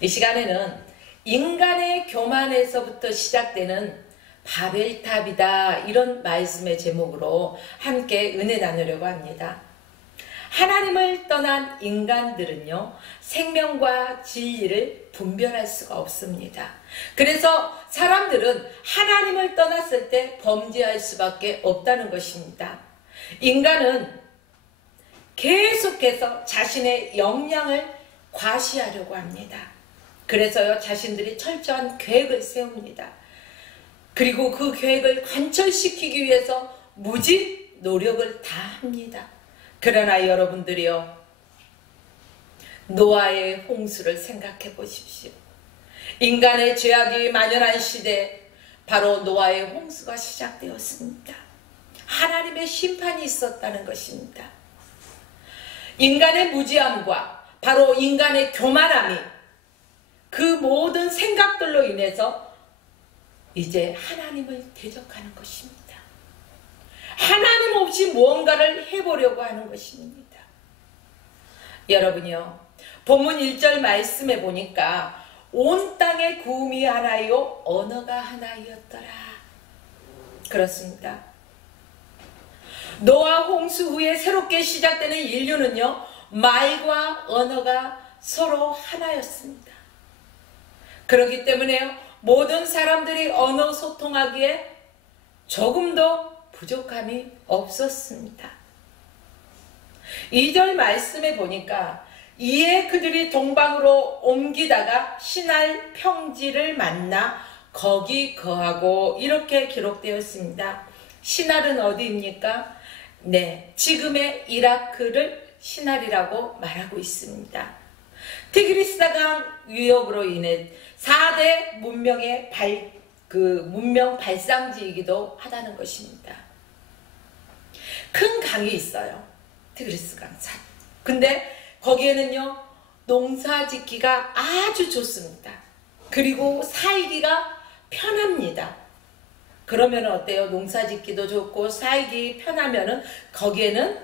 이 시간에는 인간의 교만에서부터 시작되는 바벨탑이다, 이런 말씀의 제목으로 함께 은혜 나누려고 합니다. 하나님을 떠난 인간들은요, 생명과 진리를 분별할 수가 없습니다. 그래서 사람들은 하나님을 떠났을 때 범죄할 수밖에 없다는 것입니다. 인간은 계속해서 자신의 역량을 과시하려고 합니다. 그래서요, 자신들이 철저한 계획을 세웁니다. 그리고 그 계획을 관철시키기 위해서 무지 노력을 다 합니다. 그러나 여러분들이요, 노아의 홍수를 생각해 보십시오. 인간의 죄악이 만연한 시대, 바로 노아의 홍수가 시작되었습니다. 하나님의 심판이 있었다는 것입니다. 인간의 무지함과 바로 인간의 교만함이 그 모든 생각들로 인해서 이제 하나님을 대적하는 것입니다. 하나님 없이 무언가를 해보려고 하는 것입니다. 여러분이요, 본문 1절 말씀에 보니까 온 땅에 구음이 하나요, 언어가 하나이었더라. 그렇습니다. 노아 홍수 후에 새롭게 시작되는 인류는요, 말과 언어가 서로 하나였습니다. 그렇기 때문에요, 모든 사람들이 언어 소통하기에 조금도 부족함이 없었습니다. 2절 말씀에 보니까 이에 그들이 동방으로 옮기다가 시날 평지를 만나 거기 거하고, 이렇게 기록되어 있습니다. 시날은 어디입니까? 네, 지금의 이라크를 시날이라고 말하고 있습니다. 티그리스강 유역으로 인해 4대 문명의 문명 발상지이기도 하다는 것입니다. 큰 강이 있어요. 티그리스강 산. 근데 거기에는요, 농사 짓기가 아주 좋습니다. 그리고 살기가 편합니다. 그러면 어때요? 농사 짓기도 좋고 살기 편하면은 거기에는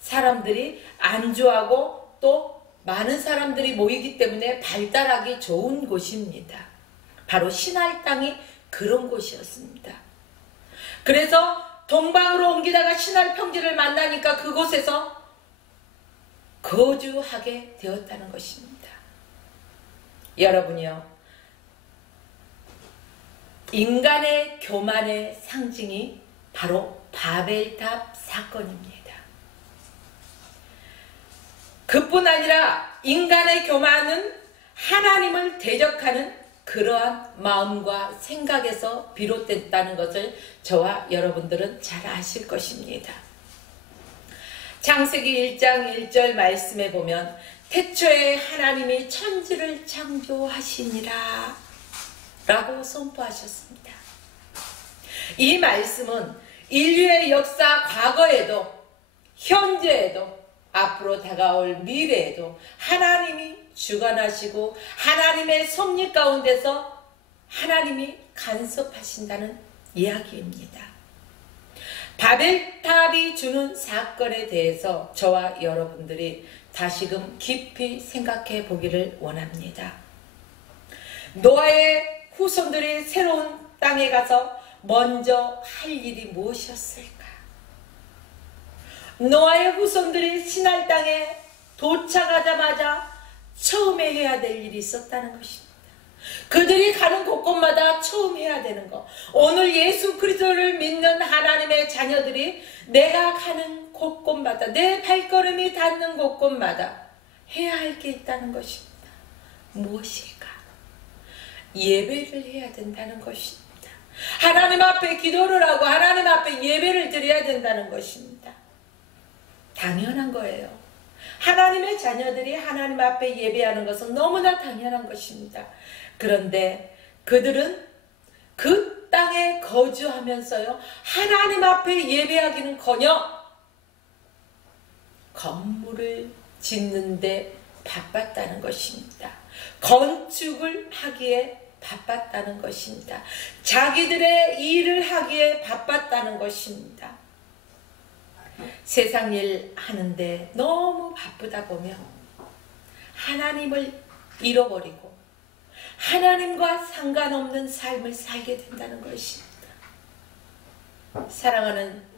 사람들이 안주하고 또 많은 사람들이 모이기 때문에 발달하기 좋은 곳입니다. 바로 시날 땅이 그런 곳이었습니다. 그래서 동방으로 옮기다가 시날 평지를 만나니까 그곳에서 거주하게 되었다는 것입니다. 여러분이요, 인간의 교만의 상징이 바로 바벨탑 사건입니다. 그뿐 아니라 인간의 교만은 하나님을 대적하는 그러한 마음과 생각에서 비롯됐다는 것을 저와 여러분들은 잘 아실 것입니다. 창세기 1장 1절 말씀에 보면 태초에 하나님이 천지를 창조하시니라 라고 선포하셨습니다. 이 말씀은 인류의 역사 과거에도 현재에도 앞으로 다가올 미래에도 하나님이 주관하시고 하나님의 섭리 가운데서 하나님이 간섭하신다는 이야기입니다. 바벨탑이 주는 사건에 대해서 저와 여러분들이 다시금 깊이 생각해 보기를 원합니다. 노아의 후손들이 새로운 땅에 가서 먼저 할 일이 무엇이었을까? 노아의 후손들이 시날 땅에 도착하자마자 처음에 해야 될 일이 있었다는 것입니다. 그들이 가는 곳곳마다 처음 해야 되는 것. 오늘 예수 그리스도를 믿는 하나님의 자녀들이 내가 가는 곳곳마다, 내 발걸음이 닿는 곳곳마다 해야 할 게 있다는 것입니다. 무엇일까? 예배를 해야 된다는 것입니다. 하나님 앞에 기도를 하고 하나님 앞에 예배를 드려야 된다는 것입니다. 당연한 거예요. 하나님의 자녀들이 하나님 앞에 예배하는 것은 너무나 당연한 것입니다. 그런데 그들은 그 땅에 거주하면서요, 하나님 앞에 예배하기는커녕 건물을 짓는데 바빴다는 것입니다. 건축을 하기에 바빴다는 것입니다. 자기들의 일을 하기에 바빴다는 것입니다. 세상 일 하는데 너무 바쁘다 보면 하나님을 잃어버리고 하나님과 상관없는 삶을 살게 된다는 것입니다. 사랑하는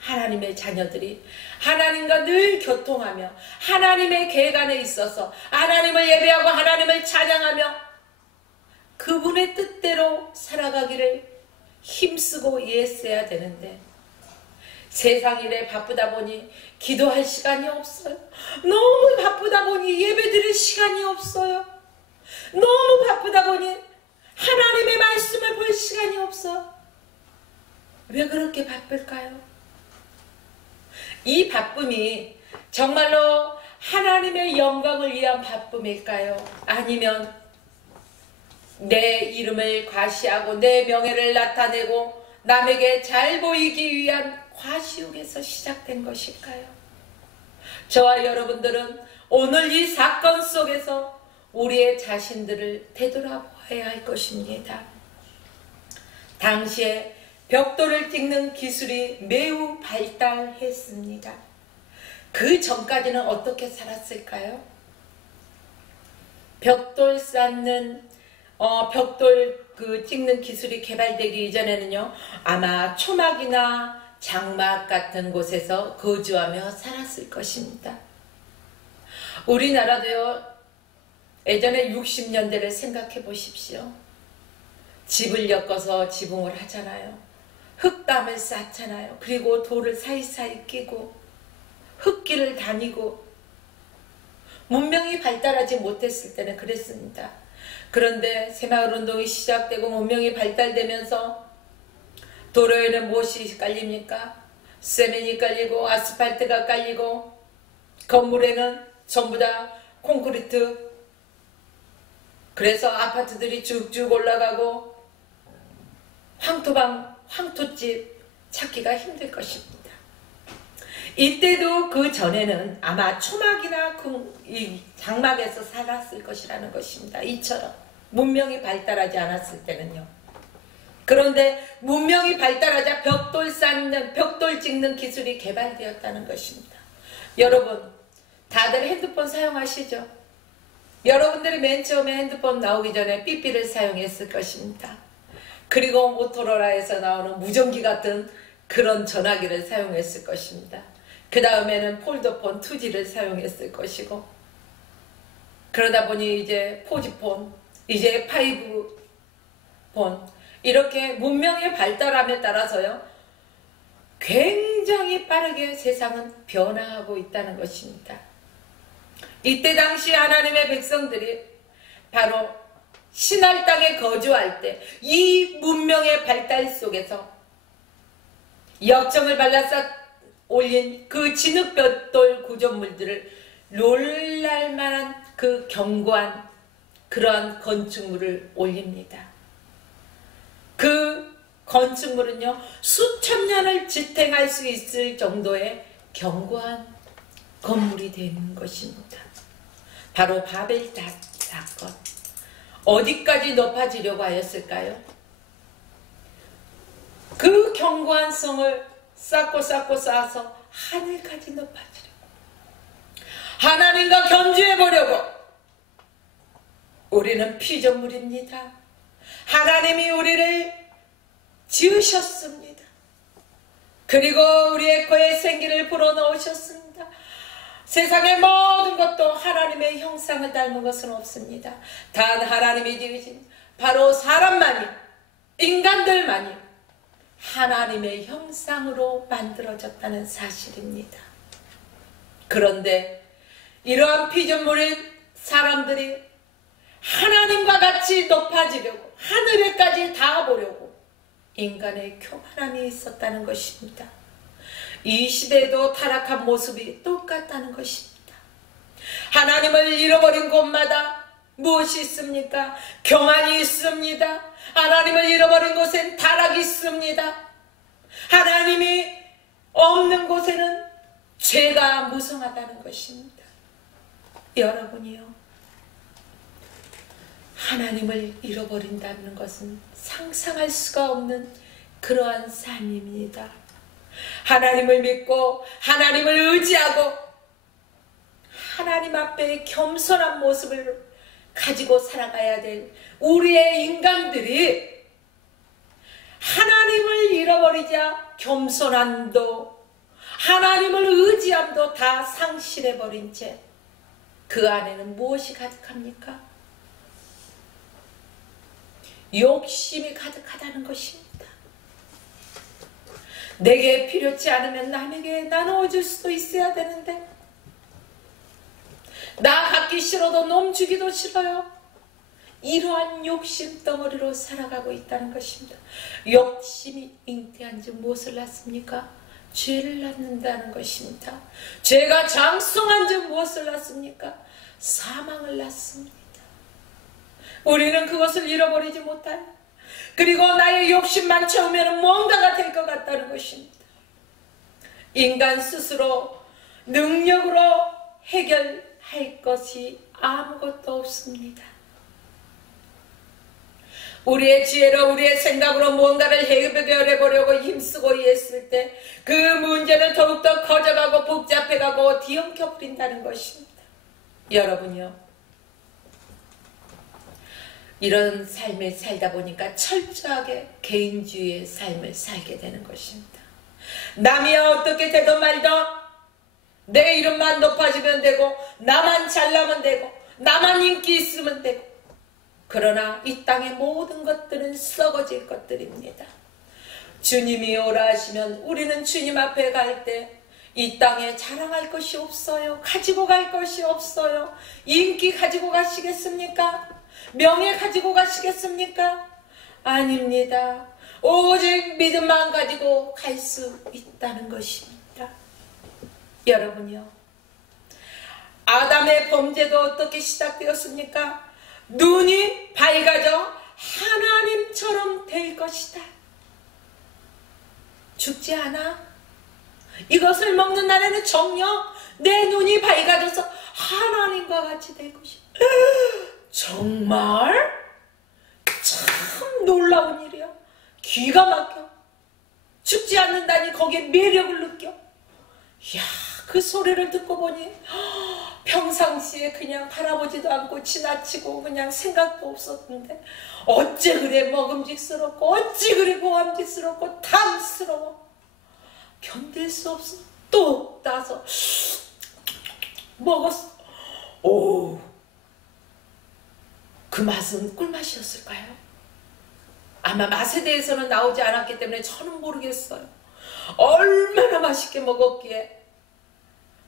하나님의 자녀들이 하나님과 늘 교통하며 하나님의 계획 안에 있어서 하나님을 예배하고 하나님을 찬양하며 그분의 뜻대로 살아가기를 힘쓰고 애써야 되는데, 세상 일에 바쁘다 보니 기도할 시간이 없어요. 너무 바쁘다 보니 예배드릴 시간이 없어요. 너무 바쁘다 보니 하나님의 말씀을 볼 시간이 없어. 왜 그렇게 바쁠까요? 이 바쁨이 정말로 하나님의 영광을 위한 바쁨일까요? 아니면 내 이름을 과시하고 내 명예를 나타내고 남에게 잘 보이기 위한 과시욕에서 시작된 것일까요? 저와 여러분들은 오늘 이 사건 속에서 우리의 자신들을 되돌아봐야 할 것입니다. 당시에 벽돌을 찍는 기술이 매우 발달했습니다. 그 전까지는 어떻게 살았을까요? 벽돌 쌓는 벽돌 찍는 기술이 개발되기 이전에는요, 아마 초막이나 장막 같은 곳에서 거주하며 살았을 것입니다. 우리나라도요, 예전에 60년대를 생각해 보십시오. 집을 엮어서 지붕을 하잖아요. 흙담을 쌓잖아요. 그리고 돌을 사이사이 끼고 흙길을 다니고, 문명이 발달하지 못했을 때는 그랬습니다. 그런데 새마을운동이 시작되고 문명이 발달되면서 도로에는 무엇이 깔립니까? 세면이 깔리고 아스팔트가 깔리고 건물에는 전부 다 콘크리트. 그래서 아파트들이 쭉쭉 올라가고 황토집 찾기가 힘들 것입니다. 이때도 그 전에는 아마 초막이나 이 장막에서 살았을 것이라는 것입니다. 이처럼 문명이 발달하지 않았을 때는요. 그런데 문명이 발달하자 벽돌 찍는 기술이 개발되었다는 것입니다. 여러분, 다들 핸드폰 사용하시죠? 여러분들이 맨 처음에 핸드폰 나오기 전에 삐삐를 사용했을 것입니다. 그리고 모토로라에서 나오는 무전기 같은 그런 전화기를 사용했을 것입니다. 그 다음에는 폴더폰 2G를 사용했을 것이고, 그러다 보니 이제 4G폰, 이제 5폰, 이렇게 문명의 발달함에 따라서요, 굉장히 빠르게 세상은 변화하고 있다는 것입니다. 이때 당시 하나님의 백성들이 바로 신할 땅에 거주할 때 이 문명의 발달 속에서 역정을 발라서 올린 그 진흙벽돌 구조물들을 놀랄만한 그 견고한 그러한 건축물을 올립니다. 그 건축물은요, 수천 년을 지탱할 수 있을 정도의 견고한 건물이 되는 것입니다. 바로 바벨탑 사건. 어디까지 높아지려고 하였을까요? 그 견고한 성을 쌓고 쌓아서 하늘까지 높아지려고, 하나님과 견주해보려고. 우리는 피조물입니다. 하나님이 우리를 지으셨습니다. 그리고 우리의 코에 생기를 불어넣으셨습니다. 세상의 모든 것도 하나님의 형상을 닮은 것은 없습니다. 단 하나님이 지으신 바로 사람만이, 인간들만이 하나님의 형상으로 만들어졌다는 사실입니다. 그런데 이러한 피조물인 사람들이 하나님과 같이 높아지려고, 하늘에까지 닿아보려고 인간의 교만함이 있었다는 것입니다. 이 시대에도 타락한 모습이 똑같다는 것입니다. 하나님을 잃어버린 곳마다 무엇이 있습니까? 교만이 있습니다. 하나님을 잃어버린 곳엔 타락이 있습니다. 하나님이 없는 곳에는 죄가 무성하다는 것입니다. 여러분이요, 하나님을 잃어버린다는 것은 상상할 수가 없는 그러한 삶입니다. 하나님을 믿고 하나님을 의지하고 하나님 앞에 겸손한 모습을 가지고 살아가야 될 우리의 인간들이 하나님을 잃어버리자 겸손함도 하나님을 의지함도 다 상실해버린 채 그 안에는 무엇이 가득합니까? 욕심이 가득하다는 것입니다. 내게 필요치 않으면 남에게 나누어줄 수도 있어야 되는데 나 갖기 싫어도 놈 주기도 싫어요. 이러한 욕심 덩어리로 살아가고 있다는 것입니다. 욕심이 잉태한 지 무엇을 낳습니까? 죄를 낳는다는 것입니다. 죄가 장성한 지 무엇을 낳습니까? 사망을 낳습니다. 우리는 그것을 잃어버리지 못하여 그리고 나의 욕심만 채우면 뭔가가 될 것 같다는 것입니다. 인간 스스로 능력으로 해결할 것이 아무것도 없습니다. 우리의 지혜로 우리의 생각으로 무언가를 해결해 보려고 힘쓰고 일했을 때 그 문제는 더욱더 커져가고 복잡해가고 뒤엉켜 버린다는 것입니다. 여러분요, 이런 삶을 살다 보니까 철저하게 개인주의의 삶을 살게 되는 것입니다. 남이야 어떻게 되든 말든 내 이름만 높아지면 되고 나만 잘나면 되고 나만 인기 있으면 되고, 그러나 이 땅의 모든 것들은 썩어질 것들입니다. 주님이 오라 하시면 우리는 주님 앞에 갈 때 이 땅에 자랑할 것이 없어요. 가지고 갈 것이 없어요. 인기 가지고 가시겠습니까? 명예 가지고 가시겠습니까? 아닙니다. 오직 믿음만 가지고 갈 수 있다는 것입니다. 여러분요, 아담의 범죄도 어떻게 시작되었습니까? 눈이 밝아져 하나님처럼 될 것이다. 죽지 않아? 이것을 먹는 날에는 정녕 내 눈이 밝아져서 하나님과 같이 될 것이다. 정말? 참 놀라운 일이야. 기가 막혀. 죽지 않는다니 거기에 매력을 느껴. 이야, 그 소리를 듣고 보니 평상시에 그냥 바라보지도 않고 지나치고 그냥 생각도 없었는데 어찌 그래 먹음직스럽고 어찌 그래 고함직스럽고 탐스러워. 견딜 수 없어. 또 따서 먹었어. 오, 그 맛은 꿀맛이었을까요? 아마 맛에 대해서는 나오지 않았기 때문에 저는 모르겠어요. 얼마나 맛있게 먹었기에,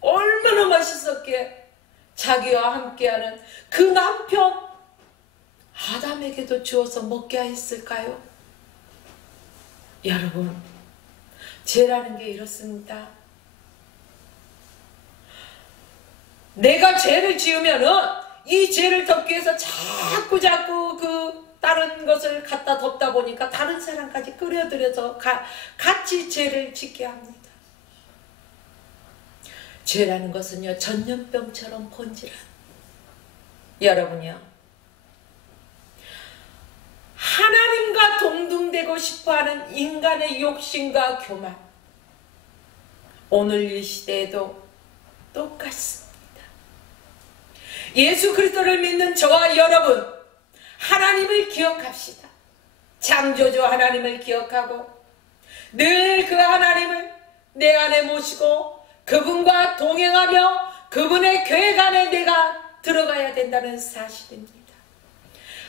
얼마나 맛있었기에 자기와 함께하는 그 남편 아담에게도 주어서 먹게 하였을까요? 여러분, 죄라는 게 이렇습니다. 내가 죄를 지으면은 이 죄를 덮기 위해서 자꾸 그 다른 것을 갖다 덮다 보니까 다른 사람까지 끌어들여서 같이 죄를 짓게 합니다. 죄라는 것은요, 전염병처럼 번지라. 여러분요, 하나님과 동등되고 싶어하는 인간의 욕심과 교만, 오늘 이 시대에도 똑같습니다. 예수 그리스도를 믿는 저와 여러분, 하나님을 기억합시다. 창조주 하나님을 기억하고 늘 그 하나님을 내 안에 모시고 그분과 동행하며 그분의 계획 안에 내가 들어가야 된다는 사실입니다.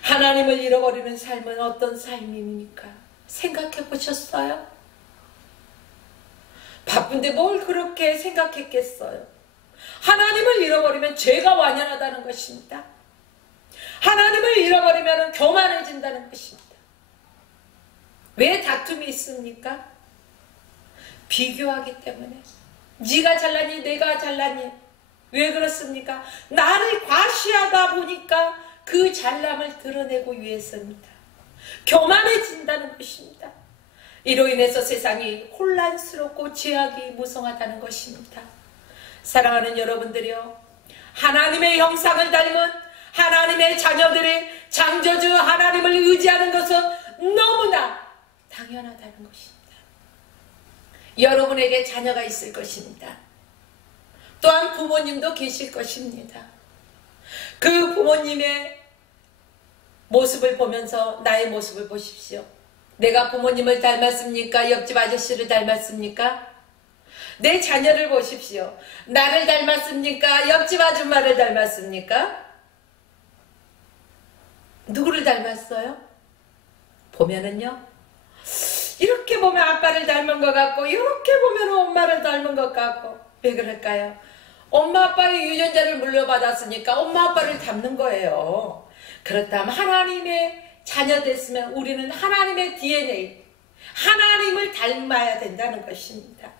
하나님을 잃어버리는 삶은 어떤 삶입니까? 생각해 보셨어요? 바쁜데 뭘 그렇게 생각했겠어요? 하나님을 잃어버리면 죄가 완연하다는 것입니다. 하나님을 잃어버리면 교만해진다는 것입니다. 왜 다툼이 있습니까? 비교하기 때문에. 네가 잘나니 내가 잘나니. 왜 그렇습니까? 나를 과시하다 보니까 그 잘남을 드러내고 위해서입니다. 교만해진다는 것입니다. 이로 인해서 세상이 혼란스럽고 죄악이 무성하다는 것입니다. 사랑하는 여러분들이요, 하나님의 형상을 닮은 하나님의 자녀들이 창조주 하나님을 의지하는 것은 너무나 당연하다는 것입니다. 여러분에게 자녀가 있을 것입니다. 또한 부모님도 계실 것입니다. 그 부모님의 모습을 보면서 나의 모습을 보십시오. 내가 부모님을 닮았습니까? 옆집 아저씨를 닮았습니까? 내 자녀를 보십시오. 나를 닮았습니까? 옆집 아줌마를 닮았습니까? 누구를 닮았어요? 보면은요, 이렇게 보면 아빠를 닮은 것 같고 이렇게 보면 엄마를 닮은 것 같고. 왜 그럴까요? 엄마 아빠의 유전자를 물려받았으니까 엄마 아빠를 닮는 거예요. 그렇다면 하나님의 자녀 됐으면 우리는 하나님의 DNA, 하나님을 닮아야 된다는 것입니다.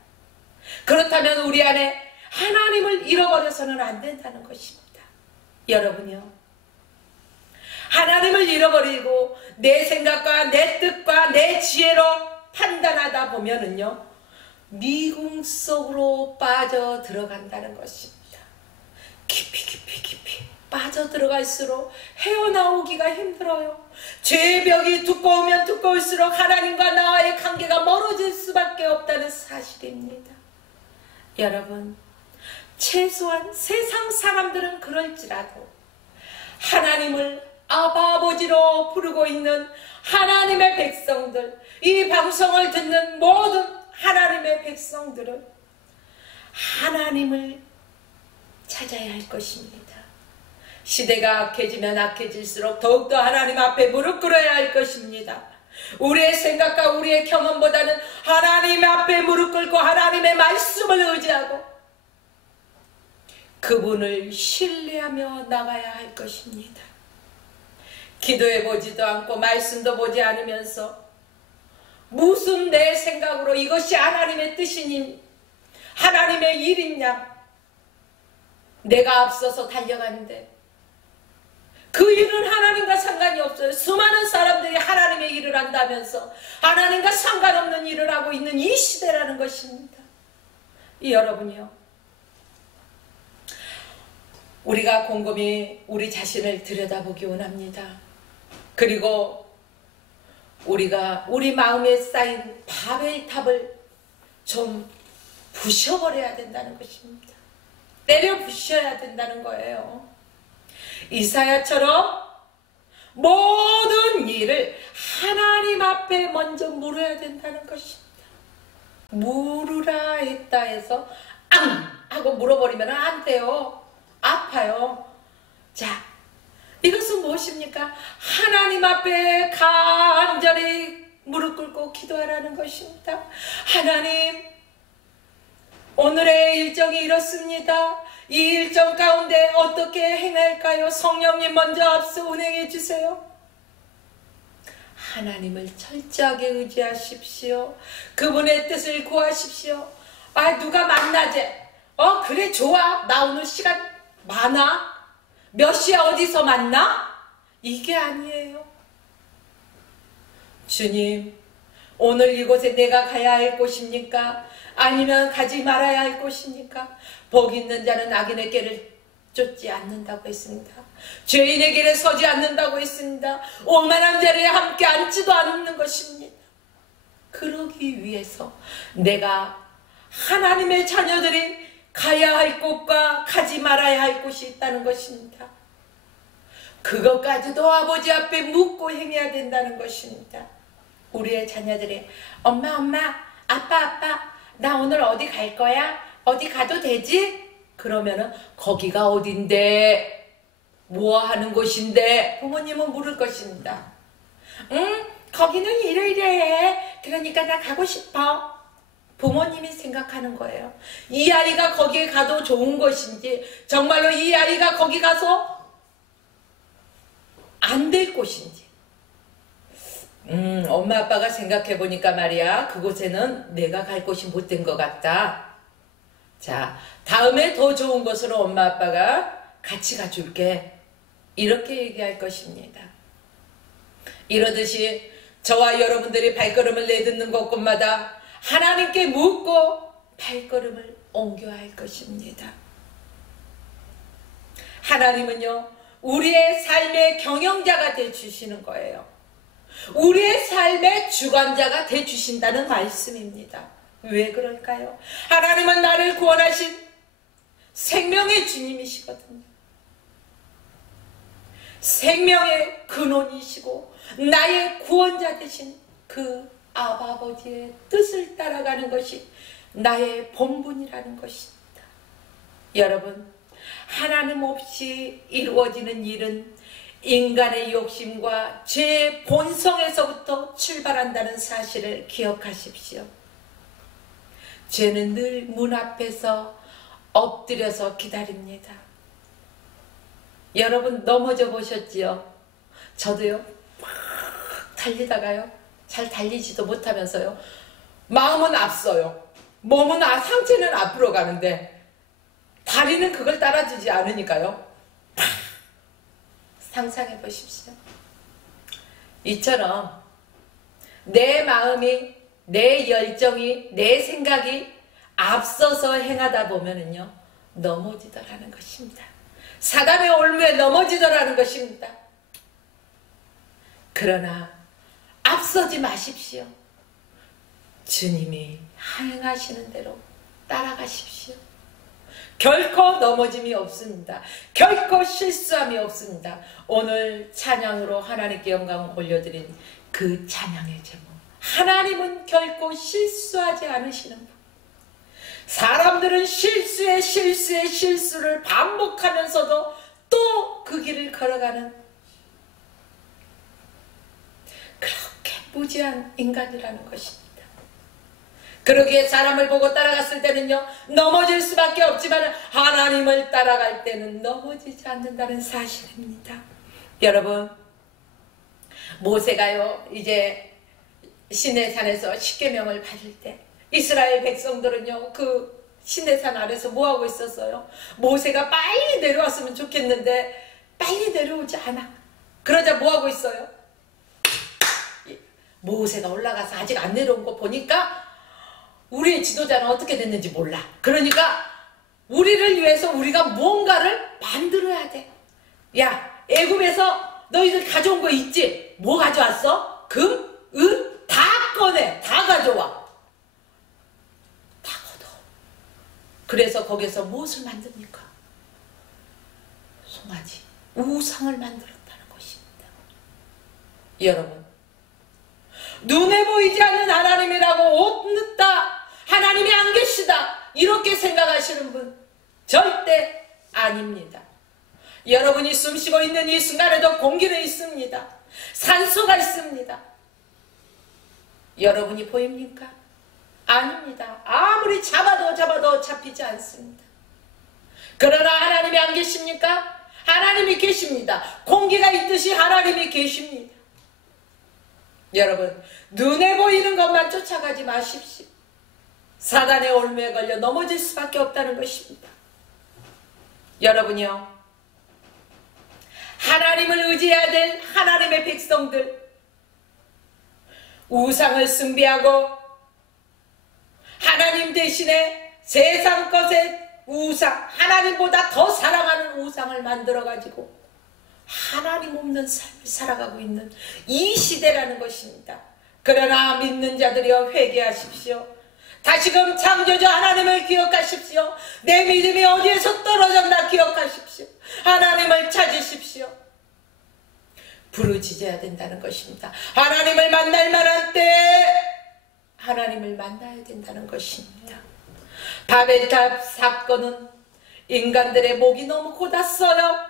그렇다면 우리 안에 하나님을 잃어버려서는 안 된다는 것입니다. 여러분요, 하나님을 잃어버리고 내 생각과 내 뜻과 내 지혜로 판단하다 보면은요, 미궁 속으로 빠져 들어간다는 것입니다. 깊이 빠져 들어갈수록 헤어나오기가 힘들어요. 죄의 벽이 두꺼우면 두꺼울수록 하나님과 나와의 관계가 멀어질 수밖에 없다는 사실입니다. 여러분, 최소한 세상 사람들은 그럴지라도 하나님을 아바 아버지로 부르고 있는 하나님의 백성들, 이 방송을 듣는 모든 하나님의 백성들은 하나님을 찾아야 할 것입니다. 시대가 악해지면 악해질수록 더욱더 하나님 앞에 무릎 꿇어야 할 것입니다. 우리의 생각과 우리의 경험보다는 하나님 앞에 무릎 꿇고 하나님의 말씀을 의지하고 그분을 신뢰하며 나가야 할 것입니다. 기도해 보지도 않고 말씀도 보지 않으면서 무슨 내 생각으로 이것이 하나님의 뜻이니 하나님의 일이냐, 내가 앞서서 달려가는데 그 일은 하나님과 상관이 없어요. 수많은 사람들이 하나님의 일을 한다면서 하나님과 상관없는 일을 하고 있는 이 시대라는 것입니다. 여러분이요, 우리가 곰곰이 우리 자신을 들여다보기 원합니다. 그리고 우리가 우리 마음에 쌓인 바벨탑을 좀 부셔버려야 된다는 것입니다. 때려 부셔야 된다는 거예요. 이사야처럼 모든 일을 하나님 앞에 먼저 물어야 된다는 것입니다. 물으라 했다 해서 앙! 하고 물어버리면 안 돼요. 아파요. 자, 이것은 무엇입니까? 하나님 앞에 간절히 무릎 꿇고 기도하라는 것입니다. 하나님, 오늘의 일정이 이렇습니다. 이 일정 가운데 어떻게 행할까요? 성령님 먼저 앞서 운행해 주세요. 하나님을 철저하게 의지하십시오. 그분의 뜻을 구하십시오. 아, 누가 만나재? 그래, 좋아. 나 오늘 시간 많아. 몇 시에 어디서 만나? 이게 아니에요. 주님, 오늘 이곳에 내가 가야 할 곳입니까? 아니면 가지 말아야 할 곳입니까? 복 있는 자는 악인의 길을 쫓지 않는다고 했습니다. 죄인의 길에 서지 않는다고 했습니다. 오만한 자리에 함께 앉지도 않는 것입니다. 그러기 위해서 내가 하나님의 자녀들이 가야 할 곳과 가지 말아야 할 곳이 있다는 것입니다. 그것까지도 아버지 앞에 묻고 행해야 된다는 것입니다. 우리의 자녀들이 엄마, 아빠, 나 오늘 어디 갈 거야? 어디 가도 되지? 그러면은 거기가 어딘데? 뭐 하는 곳인데? 부모님은 물을 것입니다. 거기는 이래. 그러니까 나 가고 싶어. 부모님이 생각하는 거예요. 이 아이가 거기에 가도 좋은 것인지, 정말로 이 아이가 거기 가서 안 될 곳인지. 엄마 아빠가 생각해 보니까 말이야, 그곳에는 내가 갈 곳이 못된 것 같다. 자, 다음에 더 좋은 곳으로 엄마 아빠가 같이 가줄게. 이렇게 얘기할 것입니다. 이러듯이 저와 여러분들이 발걸음을 내딛는 곳곳마다 하나님께 묻고 발걸음을 옮겨야 할 것입니다. 하나님은요, 우리의 삶의 경영자가 되어주시는 거예요. 우리의 삶의 주관자가 되어주신다는 말씀입니다. 왜 그럴까요? 하나님은 나를 구원하신 생명의 주님이시거든요. 생명의 근원이시고 나의 구원자 되신 그 아바 아버지의 뜻을 따라가는 것이 나의 본분이라는 것입니다. 여러분, 하나님 없이 이루어지는 일은 인간의 욕심과 죄의 본성에서부터 출발한다는 사실을 기억하십시오. 죄는 늘 문 앞에서 엎드려서 기다립니다. 여러분 넘어져 보셨지요? 저도요. 막 달리다가요. 잘 달리지도 못하면서요. 마음은 앞서요. 몸은 상체는 앞으로 가는데 다리는 그걸 따라주지 않으니까요. 상상해 보십시오. 이처럼 내 마음이, 내 열정이, 내 생각이 앞서서 행하다 보면은요, 넘어지더라는 것입니다. 사단의 올무에 넘어지더라는 것입니다. 그러나 앞서지 마십시오. 주님이 행하시는 대로 따라가십시오. 결코 넘어짐이 없습니다. 결코 실수함이 없습니다. 오늘 찬양으로 하나님께 영광을 올려드린 그 찬양의 제목, 하나님은 결코 실수하지 않으시는 분. 사람들은 실수를 반복하면서도 또 그 길을 걸어가는 그렇게 무지한 인간이라는 것입니다. 그러기에 사람을 보고 따라갔을 때는요, 넘어질 수밖에 없지만 하나님을 따라갈 때는 넘어지지 않는다는 사실입니다. 여러분, 모세가요, 이제 시내산에서 십계명을 받을 때 이스라엘 백성들은요, 그 시내산 아래서 뭐하고 있었어요? 모세가 빨리 내려왔으면 좋겠는데 빨리 내려오지 않아. 그러자 뭐하고 있어요? 모세가 올라가서 아직 안 내려온 거 보니까 우리의 지도자는 어떻게 됐는지 몰라. 그러니까 우리를 위해서 우리가 뭔가를 만들어야 돼. 야, 애굽에서 너희들 가져온 거 있지? 뭐 가져왔어? 금, 은, 다 꺼내. 다 가져와. 다 걷어. 그래서 거기서 무엇을 만듭니까? 송아지, 우상을 만들었다는 것입니다. 여러분, 눈에 보이지 않는 하나님이라고 옷 늦다, 하나님이 안 계시다, 이렇게 생각하시는 분 절대 아닙니다. 여러분이 숨쉬고 있는 이 순간에도 공기는 있습니다. 산소가 있습니다. 여러분이 보입니까? 아닙니다. 아무리 잡아도 잡히지 않습니다. 그러나 하나님이 안 계십니까? 하나님이 계십니다. 공기가 있듯이 하나님이 계십니다. 여러분, 눈에 보이는 것만 쫓아가지 마십시오. 사단의 올무에 걸려 넘어질 수밖에 없다는 것입니다. 여러분이요, 하나님을 의지해야 될 하나님의 백성들, 우상을 숭배하고 하나님 대신에 세상 것에 우상, 하나님보다 더 사랑하는 우상을 만들어가지고 하나님 없는 삶을 살아가고 있는 이 시대라는 것입니다. 그러나 믿는 자들이여 회개하십시오. 다시금 창조주 하나님을 기억하십시오. 내 믿음이 어디에서 떨어졌나 기억하십시오. 하나님을 찾으십시오. 부르짖어야 된다는 것입니다. 하나님을 만날 만한 때에 하나님을 만나야 된다는 것입니다. 바벨탑 사건은 인간들의 목이 너무 곧았어요.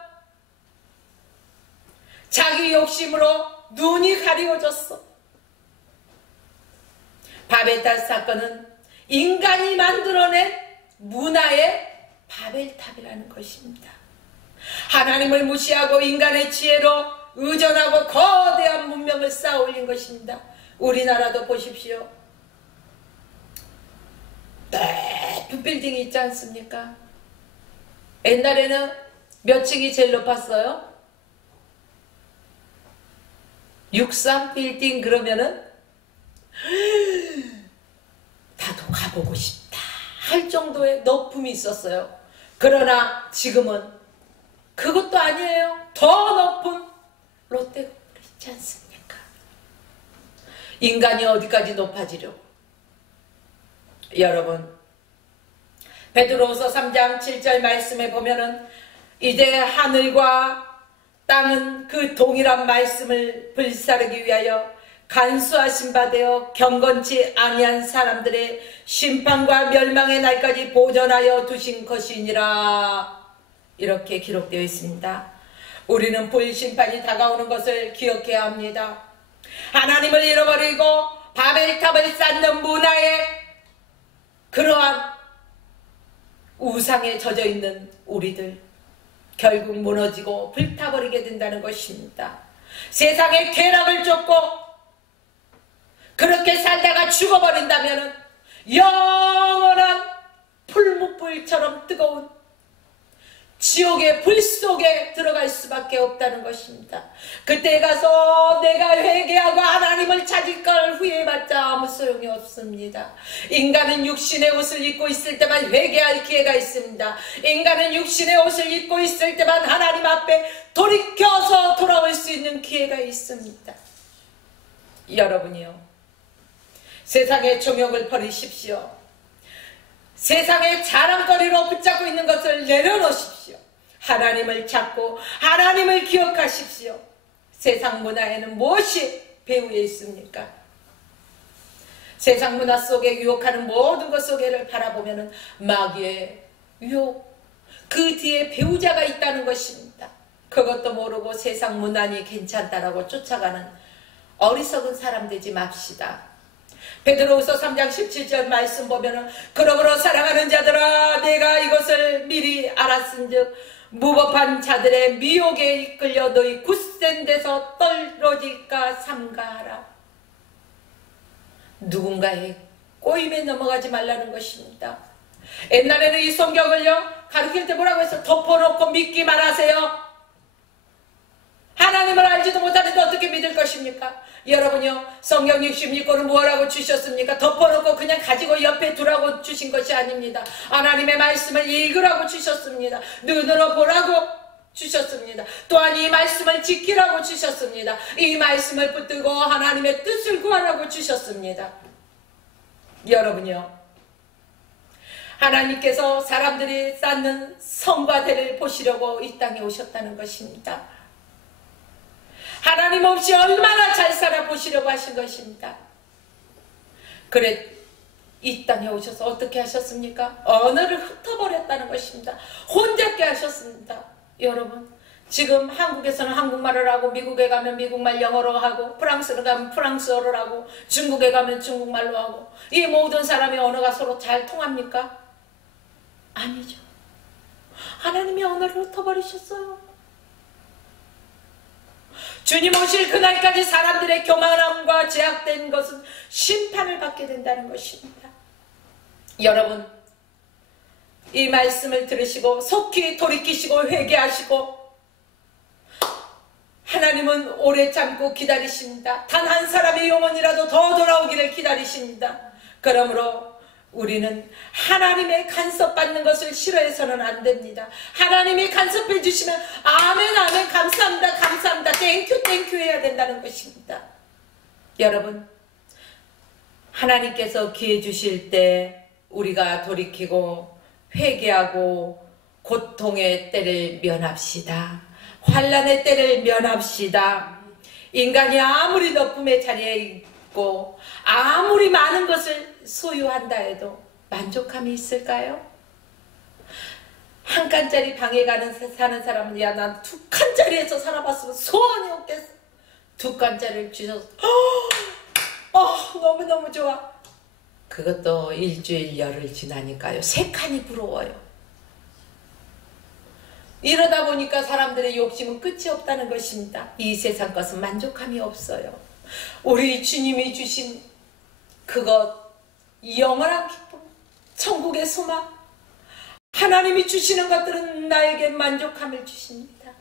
자기 욕심으로 눈이 가리워졌어. 바벨탑 사건은 인간이 만들어낸 문화의 바벨탑이라는 것입니다. 하나님을 무시하고 인간의 지혜로 의존하고 거대한 문명을 쌓아 올린 것입니다. 우리나라도 보십시오. 높은 빌딩이 있지 않습니까? 옛날에는 몇 층이 제일 높았어요? 63 빌딩 그러면은 나도 가보고 싶다 할 정도의 높음이 있었어요. 그러나 지금은 그것도 아니에요. 더 높은 롯데건물 있지 않습니까? 인간이 어디까지 높아지려고? 여러분, 베드로후서 3장 7절 말씀에 보면은 이제 하늘과 땅은 그 동일한 말씀을 불사르기 위하여 간수하신 바 되어 경건치 아니한 사람들의 심판과 멸망의 날까지 보존하여 두신 것이니라. 이렇게 기록되어 있습니다. 우리는 불심판이 다가오는 것을 기억해야 합니다. 하나님을 잃어버리고 바벨탑을 쌓는 문화에 그러한 우상에 젖어 있는 우리들 결국 무너지고 불타버리게 된다는 것입니다. 세상의 쾌락을 쫓고 그렇게 살다가 죽어버린다면 영원한 풀무불처럼 뜨거운 지옥의 불 속에 들어갈 수밖에 없다는 것입니다. 그때 가서 내가 회개하고 하나님을 찾을 걸 후회해봤자 아무 소용이 없습니다. 인간은 육신의 옷을 입고 있을 때만 회개할 기회가 있습니다. 인간은 육신의 옷을 입고 있을 때만 하나님 앞에 돌이켜서 돌아올 수 있는 기회가 있습니다. 여러분이요, 세상의 종욕을 버리십시오. 세상의 자랑거리로 붙잡고 있는 것을 내려놓으십시오. 하나님을 찾고 하나님을 기억하십시오. 세상 문화에는 무엇이 배후에 있습니까? 세상 문화 속에 유혹하는 모든 것 속에를 바라보면 마귀의 유혹, 그 뒤에 배우자가 있다는 것입니다. 그것도 모르고 세상 문화니 괜찮다라고 쫓아가는 어리석은 사람 되지 맙시다. 베드로후서 3장 17절 말씀 보면은 그러므로 사랑하는 자들아 내가 이것을 미리 알았은즉 무법한 자들의 미혹에 이끌려 너희 굳센 데서 떨어질까 삼가하라. 누군가의 꼬임에 넘어가지 말라는 것입니다. 옛날에는 이 성경을요 가르칠 때 뭐라고 해서 덮어놓고 믿기만 하세요. 하나님을 알지도 못하는데 어떻게 믿을 것입니까? 여러분요, 성경 66권을 뭐라고 주셨습니까? 덮어놓고 그냥 가지고 옆에 두라고 주신 것이 아닙니다. 하나님의 말씀을 읽으라고 주셨습니다. 눈으로 보라고 주셨습니다. 또한 이 말씀을 지키라고 주셨습니다. 이 말씀을 붙들고 하나님의 뜻을 구하라고 주셨습니다. 여러분요, 하나님께서 사람들이 쌓는 성과 대를 보시려고 이 땅에 오셨다는 것입니다. 하나님 없이 얼마나 잘 살아보시려고 하신 것입니다. 그래 이 땅에 오셔서 어떻게 하셨습니까? 언어를 흩어버렸다는 것입니다. 혼잡게 하셨습니다. 여러분, 지금 한국에서는 한국말을 하고 미국에 가면 미국말 영어로 하고 프랑스로 가면 프랑스어를 하고 중국에 가면 중국말로 하고 이 모든 사람의 언어가 서로 잘 통합니까? 아니죠. 하나님이 언어를 흩어버리셨어요. 주님 오실 그날까지 사람들의 교만함과 제약된 것은 심판을 받게 된다는 것입니다. 여러분, 이 말씀을 들으시고 속히 돌이키시고 회개하시고 하나님은 오래 참고 기다리십니다. 단 한 사람의 영혼이라도 더 돌아오기를 기다리십니다. 그러므로 우리는 하나님의 간섭받는 것을 싫어해서는 안 됩니다. 하나님이 간섭해 주시면 아멘 아멘 감사합니다 감사합니다 땡큐 땡큐 해야 된다는 것입니다. 여러분, 하나님께서 기회 주실 때 우리가 돌이키고 회개하고 고통의 때를 면합시다. 환난의 때를 면합시다. 인간이 아무리 높음의 자리에 있고 아무리 많은 것을 소유한다 해도 만족함이 있을까요? 한 칸짜리 방에 사는 사람은 야, 난 두 칸짜리에서 살아봤으면 소원이 없겠어. 두 칸짜리를 주셔서 너무너무 좋아. 그것도 일주일 열흘 지나니까요 세 칸이 부러워요. 이러다 보니까 사람들의 욕심은 끝이 없다는 것입니다. 이 세상 것은 만족함이 없어요. 우리 주님이 주신 그것, 영원한 기쁨, 천국의 소망, 하나님이 주시는 것들은 나에게 만족함을 주십니다.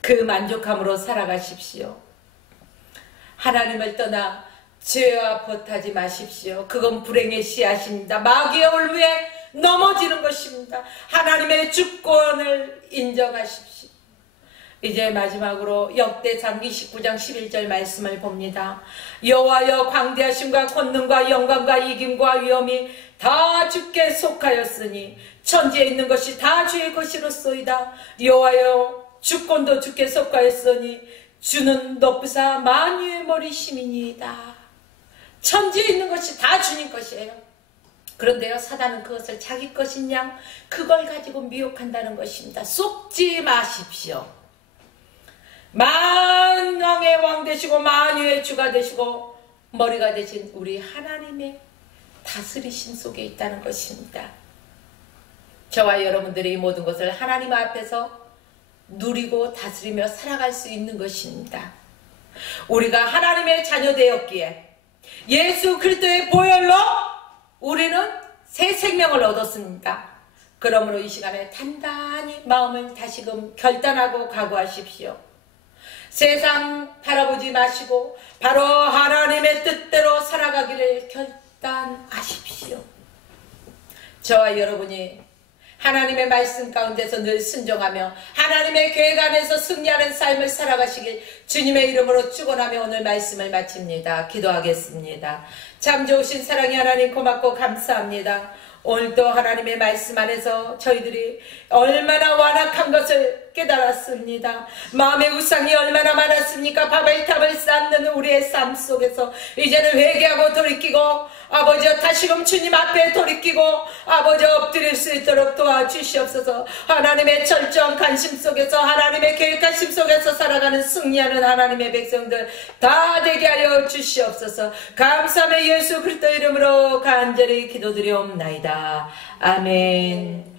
그 만족함으로 살아가십시오. 하나님을 떠나 죄와 벗하지 마십시오. 그건 불행의 씨앗입니다. 마귀의 올무에 넘어지는 것입니다. 하나님의 주권을 인정하십시오. 이제 마지막으로 역대상 29장 11절 말씀을 봅니다. 여호와여, 광대하심과 권능과 영광과 이김과 위엄이 다 주께 속하였으니 천지에 있는 것이 다 주의 것이로소이다. 여호와여, 주권도 주께 속하였으니 주는 높으사 만유의 머리심이니이다. 천지에 있는 것이 다 주님 것이에요. 그런데요, 사단은 그것을 자기 것인 양 그걸 가지고 미혹한다는 것입니다. 속지 마십시오. 만왕의 왕 되시고 만유의 주가 되시고 머리가 되신 우리 하나님의 다스리심 속에 있다는 것입니다. 저와 여러분들이 이 모든 것을 하나님 앞에서 누리고 다스리며 살아갈 수 있는 것입니다. 우리가 하나님의 자녀 되었기에 예수 그리스도의 보혈로 우리는 새 생명을 얻었습니다. 그러므로 이 시간에 단단히 마음을 다시금 결단하고 각오하십시오. 세상 바라보지 마시고 바로 하나님의 뜻대로 살아가기를 결단하십시오. 저와 여러분이 하나님의 말씀 가운데서 늘 순종하며 하나님의 계획 안에서 승리하는 삶을 살아가시길 주님의 이름으로 축원하며 오늘 말씀을 마칩니다. 기도하겠습니다. 참 좋으신 사랑의 하나님 고맙고 감사합니다. 오늘도 하나님의 말씀 안에서 저희들이 얼마나 완악한 것을 깨달았습니다. 마음의 우상이 얼마나 많았습니까? 바벨탑을 쌓는 우리의 삶 속에서 이제는 회개하고 돌이키고 아버지여 다시금 주님 앞에 돌이키고 아버지 엎드릴 수 있도록 도와주시옵소서. 하나님의 철저한 관심 속에서 하나님의 계획하심 속에서 살아가는 승리하는 하나님의 백성들 다 되게 하여 주시옵소서. 감사함의 예수 그리스도 이름으로 간절히 기도드리옵나이다. 아멘.